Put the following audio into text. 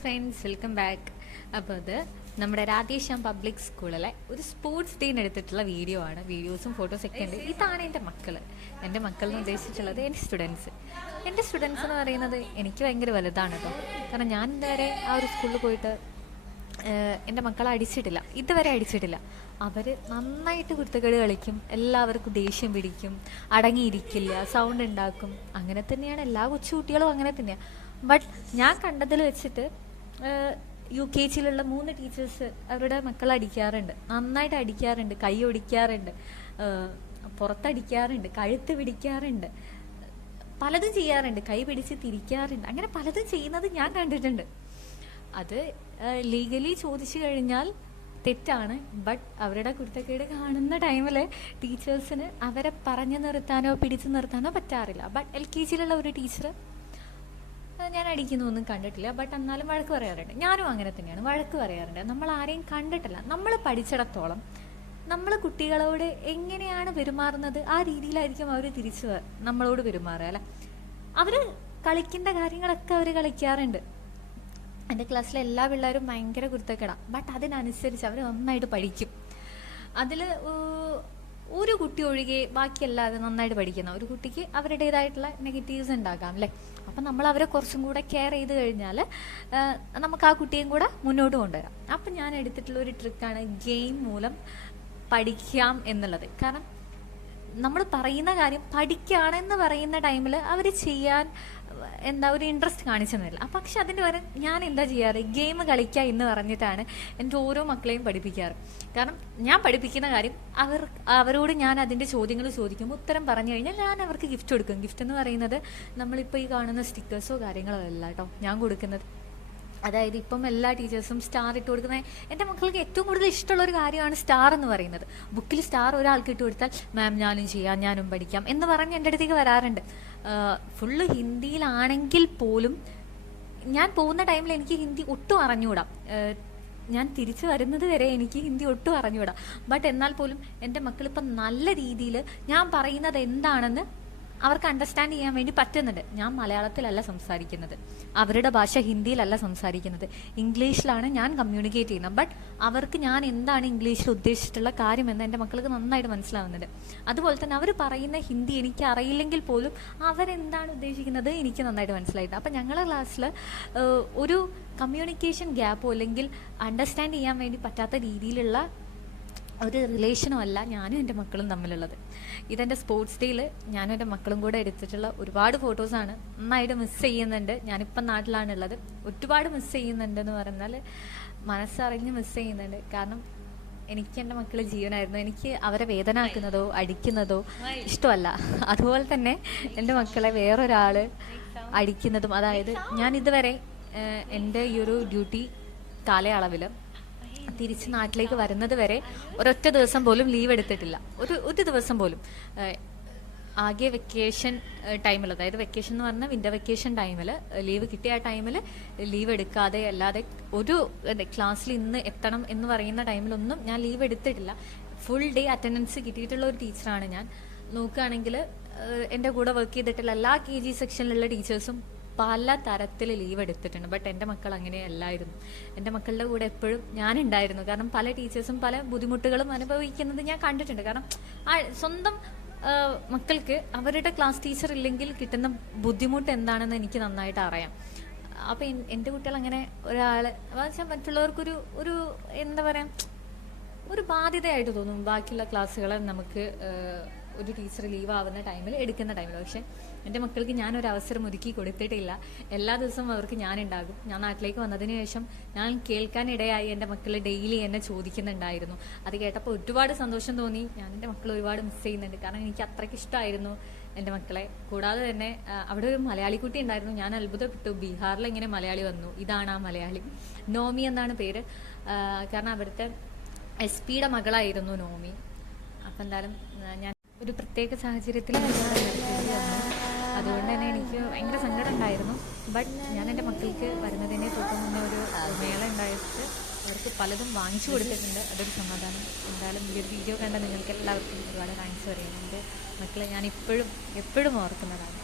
Friends, welcome back. അപ്പോൾ അത് നമ്മുടെ രാധേശ്യാം പബ്ലിക് സ്കൂളിലെ ഒരു സ്പോർട്സ് ഡേന് എടുത്തിട്ടുള്ള വീഡിയോ ആണ്. വീഡിയോസും ഫോട്ടോസും ഒക്കെ ഉണ്ട്. ഇതാണ് എൻ്റെ മക്കൾ. എൻ്റെ മക്കൾ എന്ന് ഉദ്ദേശിച്ചിട്ടുള്ളത് എൻ്റെ സ്റ്റുഡൻസ്. എൻ്റെ സ്റ്റുഡൻസ് എന്ന് പറയുന്നത് എനിക്ക് ഭയങ്കര വലുതാണ് കേട്ടോ. കാരണം ഞാൻ ഇതുവരെ ആ ഒരു സ്കൂളിൽ പോയിട്ട് എൻ്റെ മക്കളെ അടിച്ചിട്ടില്ല, ഇതുവരെ അടിച്ചിട്ടില്ല. അവർ നന്നായിട്ട് കുരുത്തക്കേട് കളിക്കും, എല്ലാവർക്കും ദേഷ്യം പിടിക്കും, അടങ്ങിയിരിക്കില്ല, സൗണ്ട് ഉണ്ടാക്കും. അങ്ങനെ തന്നെയാണ് എല്ലാ കൊച്ചുകുട്ടികളും, അങ്ങനെ തന്നെയാണ്. ബട്ട് ഞാൻ കണ്ടതിൽ വെച്ചിട്ട് UKGയിലുള്ള 3 ടീച്ചേഴ്സ് അവരുടെ മക്കളെ അടിക്കാറുണ്ട്, നന്നായിട്ട് അടിക്കാറുണ്ട്, കൈ ഒടിക്കാറുണ്ട്, പുറത്തടിക്കാറുണ്ട്, കഴുത്ത് പിടിക്കാറുണ്ട്, പലതും ചെയ്യാറുണ്ട്, കൈ പിടിച്ച് തിരിക്കാറുണ്ട്. അങ്ങനെ പലതും ചെയ്യുന്നത് ഞാൻ കണ്ടിട്ടുണ്ട്. അത് ലീഗലി ചോദിച്ചു കഴിഞ്ഞാൽ തെറ്റാണ്. ബട്ട് അവരുടെ കുരുത്തക്കേട് കാണുന്ന ടൈമിൽ ടീച്ചേഴ്സിന് അവരെ പറഞ്ഞു നിർത്താനോ പിടിച്ചു നിർത്താനോ പറ്റാറില്ല. ബട്ട് LKGയിലുള്ള ഒരു ടീച്ചർ ഞാൻ അടിക്കുന്നൊന്നും കണ്ടിട്ടില്ല. ബട്ട് എന്നാലും വഴക്ക് പറയാറുണ്ട്. ഞാനും അങ്ങനെ തന്നെയാണ്, വഴക്ക് പറയാറുണ്ട്. നമ്മൾ ആരെയും കണ്ടിട്ടില്ല. നമ്മൾ പഠിച്ചിടത്തോളം നമ്മൾ കുട്ടികളോട് എങ്ങനെയാണ് പെരുമാറുന്നത് ആ രീതിയിലായിരിക്കും അവർ തിരിച്ച് നമ്മളോട് പെരുമാറുക അല്ലെ. അവർ കളിക്കേണ്ട കാര്യങ്ങളൊക്കെ അവർ കളിക്കാറുണ്ട്. എൻ്റെ ക്ലാസ്സിലെ എല്ലാ പിള്ളേരും ഭയങ്കര കുരുത്തക്കേടാണ്. ബട്ട് അതിനനുസരിച്ച് അവർ നന്നായിട്ട് പഠിക്കും. അതിൽ ഒരു കുട്ടി ഒഴികെ ബാക്കിയല്ലാതെ നന്നായിട്ട് പഠിക്കുന്ന ഒരു കുട്ടിക്ക് അവരുടേതായിട്ടുള്ള നെഗറ്റീവ്സ് ഉണ്ടാകാം അല്ലേ. അപ്പം നമ്മൾ അവരെ കുറച്ചും കൂടെ കെയർ ചെയ്ത് കഴിഞ്ഞാൽ നമുക്ക് ആ കുട്ടിയും കൂടെ മുന്നോട്ട് കൊണ്ടുവരാം. അപ്പം ഞാൻ എടുത്തിട്ടുള്ള ഒരു ട്രിക്കാണ് ഗെയിം മൂലം പഠിക്കാം എന്നുള്ളത്. കാരണം നമ്മൾ പറയുന്ന കാര്യം പഠിക്കുകയാണെന്ന് പറയുന്ന ടൈമിൽ അവർ ചെയ്യാൻ ഒരു ഇൻട്രസ്റ്റ് കാണിച്ചെന്നില്ല. പക്ഷെ അതിൻ്റെ പകരം ഞാൻ എന്താ ചെയ്യാറ്, ഗെയിം കളിക്കുക എന്ന് പറഞ്ഞിട്ടാണ് എൻ്റെ ഓരോ മക്കളെയും പഠിപ്പിക്കാറ്. കാരണം ഞാൻ പഠിപ്പിക്കുന്ന കാര്യം അവരോട് ഞാൻ അതിൻ്റെ ചോദ്യങ്ങൾ ചോദിക്കുമ്പോൾ ഉത്തരം പറഞ്ഞു കഴിഞ്ഞാൽ ഞാൻ അവർക്ക് ഗിഫ്റ്റ് കൊടുക്കും. ഗിഫ്റ്റ് എന്ന് പറയുന്നത് നമ്മളിപ്പോൾ ഈ കാണുന്ന സ്റ്റിക്കേഴ്സോ കാര്യങ്ങളോ അല്ല കേട്ടോ ഞാൻ കൊടുക്കുന്നത്. അതായത് ഇപ്പം എല്ലാ ടീച്ചേഴ്സും സ്റ്റാർ ഇട്ട് കൊടുക്കുന്നത് എൻ്റെ മക്കൾക്ക് ഏറ്റവും കൂടുതൽ ഇഷ്ടമുള്ള ഒരു കാര്യമാണ് സ്റ്റാർ എന്ന് പറയുന്നത്. ബുക്കിൽ സ്റ്റാർ ഒരാൾക്ക് ഇട്ട് കൊടുത്താൽ മാം ഞാനും ചെയ്യാം, ഞാനും പഠിക്കാം എന്ന് പറഞ്ഞ് എൻ്റെ അടുത്തേക്ക് വരാറുണ്ട്. ഫുള്ള് ഹിന്ദിയിലാണെങ്കിൽ പോലും ഞാൻ പോകുന്ന ടൈമിൽ എനിക്ക് ഹിന്ദി ഒട്ടും അറിഞ്ഞുകൂടാ. ഞാൻ തിരിച്ചു വരുന്നത് വരെ എനിക്ക് ഹിന്ദി ഒട്ടും അറിഞ്ഞുകൂടാ. ബട്ട് എന്നാൽ പോലും എൻ്റെ മക്കളിപ്പം നല്ല രീതിയിൽ ഞാൻ പറയുന്നത് എന്താണെന്ന് അവർക്ക് അണ്ടർസ്റ്റാൻഡ് ചെയ്യാൻ വേണ്ടി പറ്റുന്നുണ്ട്. ഞാൻ മലയാളത്തിലല്ല സംസാരിക്കുന്നത്, അവരുടെ ഭാഷ ഹിന്ദിയിലല്ല സംസാരിക്കുന്നത്, ഇംഗ്ലീഷിലാണ് ഞാൻ കമ്മ്യൂണിക്കേറ്റ് ചെയ്യുന്നത്. ബട്ട് അവർക്ക് ഞാൻ എന്താണ് ഇംഗ്ലീഷിൽ ഉദ്ദേശിച്ചിട്ടുള്ള കാര്യമെന്ന് എൻ്റെ മക്കൾക്ക് നന്നായിട്ട് മനസ്സിലാവുന്നുണ്ട്. അതുപോലെ തന്നെ അവർ പറയുന്ന ഹിന്ദി എനിക്ക് അറിയില്ലെങ്കിൽ പോലും അവരെന്താണ് ഉദ്ദേശിക്കുന്നത് എനിക്ക് നന്നായിട്ട് മനസ്സിലായിട്ട്. അപ്പം ഞങ്ങളുടെ ക്ലാസ്സിൽ ഒരു കമ്മ്യൂണിക്കേഷൻ ഗ്യാപ്പോ അല്ലെങ്കിൽ അണ്ടർസ്റ്റാൻഡ് ചെയ്യാൻ വേണ്ടി പറ്റാത്ത രീതിയിലുള്ള ഒരു റിലേഷനും അല്ല ഞാനും എൻ്റെ മക്കളും തമ്മിലുള്ളത്. ഇതെൻ്റെ സ്പോർട്സ് ഡേയിൽ ഞാനും എൻ്റെ മക്കളും കൂടെ എടുത്തിട്ടുള്ള ഒരുപാട് ഫോട്ടോസാണ്. നന്നായിട്ട് മിസ് ചെയ്യുന്നുണ്ട്. ഞാനിപ്പം നാട്ടിലാണുള്ളത്. ഒരുപാട് മിസ് ചെയ്യുന്നുണ്ടെന്ന് പറഞ്ഞാൽ മനസ്സറിഞ്ഞ് മിസ് ചെയ്യുന്നുണ്ട്. കാരണം എനിക്ക് എൻ്റെ മക്കൾ ജീവനായിരുന്നു. എനിക്ക് അവരെ വേദനാക്കുന്നതോ അടിക്കുന്നതോ ഇഷ്ടമല്ല. അതുപോലെ തന്നെ എൻ്റെ മക്കളെ വേറൊരാൾ അടിക്കുന്നതും, അതായത് ഞാൻ ഇതുവരെ എൻ്റെ ഈ ഒരു ഡ്യൂട്ടി കാലയളവിൽ തിരിച്ച് നാട്ടിലേക്ക് വരുന്നത് വരെ ഒരൊറ്റ ദിവസം പോലും ലീവ് എടുത്തിട്ടില്ല. ഒരു ദിവസം പോലും. ആകെ വെക്കേഷൻ ടൈമിൽ, അതായത് വെക്കേഷൻ എന്ന് പറഞ്ഞാൽ വിൻ്റർ വെക്കേഷൻ ടൈമിൽ ലീവ് കിട്ടിയ ആ ടൈമിൽ ലീവ് എടുക്കാതെ അല്ലാതെ ഒരു ക്ലാസ്സിൽ ഇന്ന് എത്തണം എന്ന് പറയുന്ന ടൈമിലൊന്നും ഞാൻ ലീവ് എടുത്തിട്ടില്ല. ഫുൾ ഡേ അറ്റൻഡൻസ് കിട്ടിയിട്ടുള്ള ഒരു ടീച്ചറാണ് ഞാൻ. നോക്കുകയാണെങ്കിൽ എൻ്റെ കൂടെ വർക്ക് ചെയ്തിട്ടുള്ള എല്ലാ KG സെക്ഷനിലുള്ള ടീച്ചേഴ്സും പല തരത്തിൽ ലീവ് എടുത്തിട്ടുണ്ട്. ബട്ട് എൻ്റെ മക്കൾ അങ്ങനെയല്ലായിരുന്നു. എൻ്റെ മക്കളുടെ കൂടെ എപ്പോഴും ഞാനുണ്ടായിരുന്നു. കാരണം പല ടീച്ചേഴ്സും പല ബുദ്ധിമുട്ടുകളും അനുഭവിക്കുന്നത് ഞാൻ കണ്ടിട്ടുണ്ട്. കാരണം സ്വന്തം മക്കൾക്ക് അവരുടെ ക്ലാസ് ടീച്ചർ ഇല്ലെങ്കിൽ കിട്ടുന്ന ബുദ്ധിമുട്ട് എന്താണെന്ന് എനിക്ക് നന്നായിട്ട് അറിയാം. അപ്പം എൻ്റെ കുട്ടികൾ അങ്ങനെ ഒരാൾ വെച്ചാൽ മറ്റുള്ളവർക്കൊരു ഒരു എന്താ പറയുക, ഒരു ബാധ്യതയായിട്ട് തോന്നും ബാക്കിയുള്ള ക്ലാസ്സുകളെ നമുക്ക് ഒരു ടീച്ചർ ലീവ് ആവുന്ന ടൈമിൽ എടുക്കുന്ന ടൈമിൽ. പക്ഷെ എൻ്റെ മക്കൾക്ക് ഞാനൊരു അവസരം ഒരുക്കി കൊടുത്തിട്ടില്ല. എല്ലാ ദിവസവും അവർക്ക് ഞാനുണ്ടാകും. ഞാൻ നാട്ടിലേക്ക് വന്നതിന് ശേഷം ഞാൻ കേൾക്കാനിടയായി എൻ്റെ മക്കൾ ഡെയിലി എന്നെ ചോദിക്കുന്നുണ്ടായിരുന്നു. അത് കേട്ടപ്പോൾ ഒരുപാട് സന്തോഷം തോന്നി. ഞാൻ എൻ്റെ മക്കളെ ഒരുപാട് മിസ് ചെയ്യുന്നുണ്ട്. കാരണം എനിക്ക് അത്രയ്ക്ക് ഇഷ്ടമായിരുന്നു എൻ്റെ മക്കളെ. കൂടാതെ തന്നെ അവിടെ ഒരു മലയാളി കുട്ടി ഉണ്ടായിരുന്നു. ഞാൻ അത്ഭുതപ്പെട്ടു, ബീഹാറിൽ എങ്ങനെ മലയാളി വന്നു. ഇതാണ് ആ മലയാളി. നോമി എന്നാണ് പേര്. കാരണം അവിടുത്തെ SP-യുടെ മകളായിരുന്നു നോമി. അപ്പം എന്തായാലും ഞാൻ ഒരു പ്രത്യേക സാഹചര്യത്തിൽ അതുകൊണ്ട് തന്നെ എനിക്ക് ഭയങ്കര സങ്കടം ഉണ്ടായിരുന്നു. ബട്ട് ഞാൻ എൻ്റെ മക്കൾക്ക് വരുന്നതിനെ തൊട്ട് മുന്നേ ഒരു മേള ഉണ്ടായിട്ട് അവർക്ക് പലതും വാങ്ങിച്ചു കൊടുത്തിട്ടുണ്ട്. അതൊരു സമാധാനം. എന്തായാലും ഈ ഒരു വീഡിയോ കണ്ട നിങ്ങൾക്ക് എല്ലാവർക്കും ഒരുപാട് താങ്ക്സ് പറയുന്നുണ്ട്. മക്കളെ ഞാൻ എപ്പോഴും ഓർക്കുന്നതാണ്.